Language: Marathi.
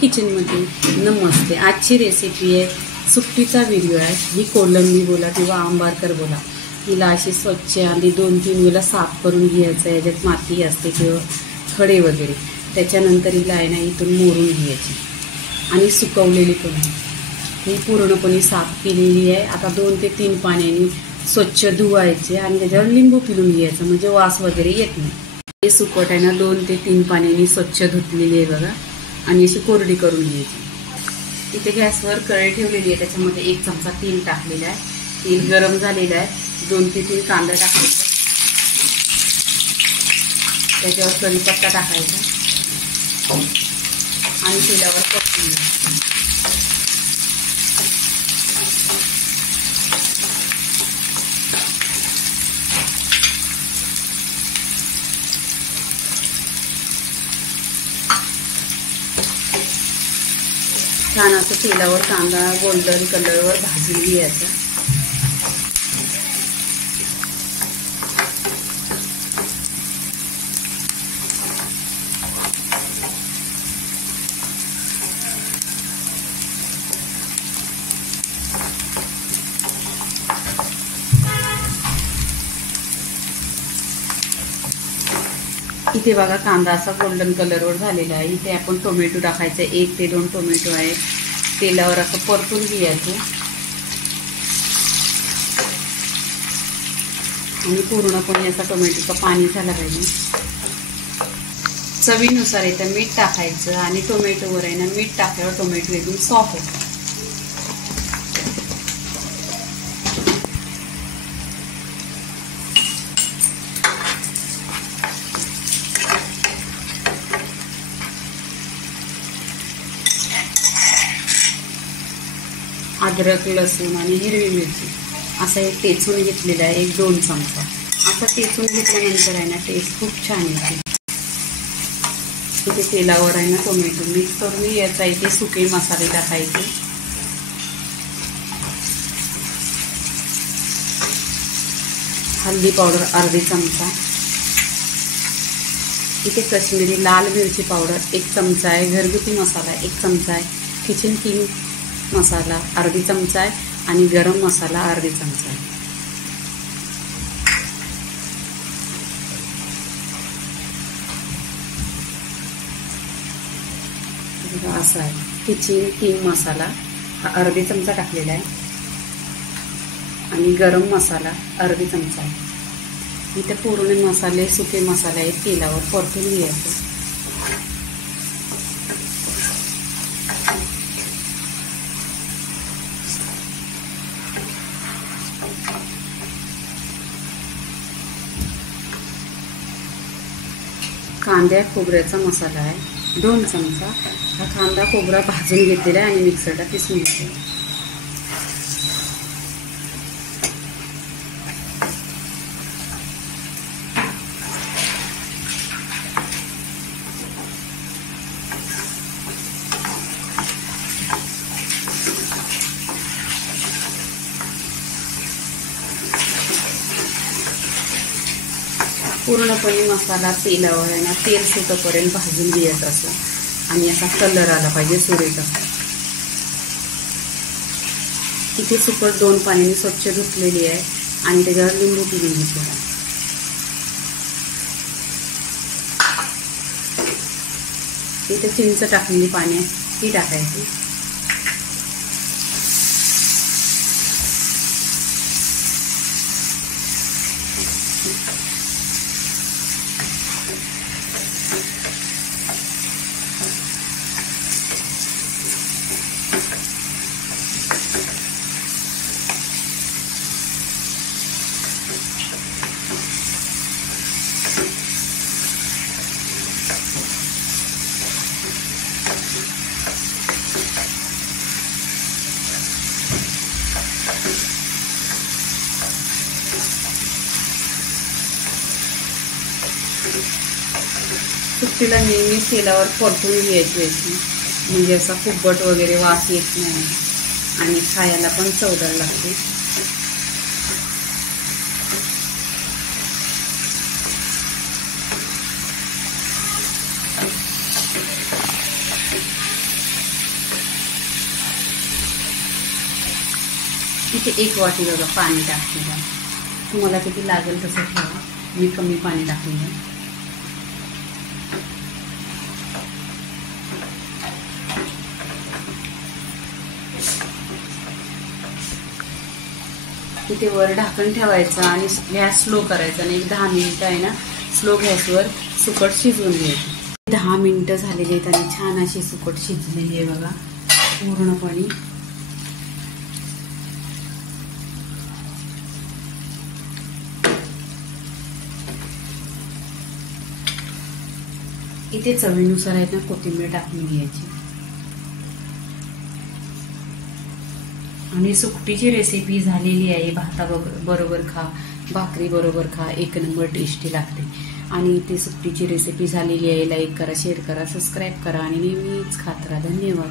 किचन मध्ये नमस्ते। आजची रेसिपी आहे, सुट्टीचा व्हिडिओ आहे। ही कोलंबी बोला किंवा आंबारकर बोला, हिला अशी स्वच्छ आणि 2-3 वेळा साफ करून घ्यायचं आहे। याच्यात माती असते किंवा खडे वगैरे, त्याच्यानंतर हिला आहे ना इथून मोडून घ्यायची आणि सुकवलेली पण आहे। ही पूर्णपणे साफ केलेली आहे। आता 2 ते 3 पाण्याने स्वच्छ धुवायचे आणि त्याच्यावर लिंबू पिळून घ्यायचं, म्हणजे वास वगैरे येत नाही। हे सुकट आहे ना 2 ते 3 पाण्याने स्वच्छ धुतलेली आहे बघा, आणि अशी कोरडी करून घ्यायची। इथे गॅसवर कढई ठेवलेली आहे, त्याच्यामध्ये 1 चमचा तेल टाकलेला आहे। तेल गरम झालेलं आहे। 2 ते 3 कांदा टाकायचा, त्याच्यावर कढीपत्ता टाकायचा आणि तेलावर परतून घ्यायचं। छान असं तेलावर कांदा गोल्डन कलरवर भाजून घ्यायचा। इथे बघा कांदा असा गोल्डन कलरवर झालेला आहे। इथे आपण टोमॅटो टाकायचे, 1 ते 2 टोमॅटो आहे। तेलावर असं परतून घ्यायचं आणि पूर्णपणे असा टोमॅटोचं पाणी झालं पाहिजे। चवीनुसार इथं मीठ टाकायचं आणि टोमॅटोवर आहे ना मीठ टाकल्यावर टोमॅटो एकदम सॉफ्ट होतो। अद्रक लसूण आणि हिरवी मिरची असं एक टेचून घेतलेलं आहे, 1-2 चमचा। असं टेचून घेतल्यानंतर आहे ना टेस्ट खूप छान येते। इथे तेलावर आहे ना टोमॅटो मिक्स करून घ्यायचा। इथे सुके मसाले टाकायचे, हळदी पावडर अर्धी चमचा, इथे काश्मीरी लाल मिरची पावडर 1 चमचा आहे, घरगुती मसाला 1 चमचा आहे, किचन किंग मसाला अर्धी चमचा आहे आणि गरम मसाला अर्धी चमचा आहे। असा आहे किचन किंग मसाला हा अर्धी चमचा टाकलेला आहे आणि गरम मसाला अर्धी चमचा आहे। इथे पूर्ण मसाले सुके मसाले आहेत, तेलावर परतून घ्यायचे। कांद्या खोबऱ्याचा मसाला आहे 2 चमचा। हा कांदा खोबरा भाजून घेतलेला आहे आणि मिक्सरला पिसून घेतलेला। पूर्णपणे मसाला तेलावर आहे ना तेल सुटेपर्यंत भाजून घ्यायचं असं आणि असा कलर आला पाहिजे सुरेचा। इथे सुकट 2 पाण्याने स्वच्छ धुतलेली आहे आणि त्याच्यावर लिंबू पिळून घेतलेला। इथे चिंच टाकलेली पाण्यात ती टाकायची। सुट्टीला नेहमी तेलावर परतून घ्यायची अशी, म्हणजे असा कुब्बट वगैरे वास येत नाही आणि खायला पण चवदार लागते। इथे 1 वाटी बघा पाणी टाकते. तुम्हाला किती लागेल तसं ठेवा. मी कमी पाणी टाकलेलं. इथे वर ढाकण ठेवायचं आणि गॅस स्लो करायचा आणि 10 मिनिटं आहे ना स्लो गॅसवर सुकट शिजवून घ्यायची. 10 मिनिटं झालेली आहेत आणि छान अशी सुकट शिजलेली आहे बघा पूर्णपणे. इथे चवीनुसार आहे ना कोथिंबीर टाकून घ्यायची. आणि सुकटीची रेसिपी झालेली आहे. भाता बरोबर खा, भाकरी बरोबर खा, 1 नंबर टेस्टी लागते. आणि ती सुकटीची रेसिपी झालेली आहे. लाईक करा, शेअर करा, सबस्क्राईब करा आणि नेहमीच खात राहा. धन्यवाद.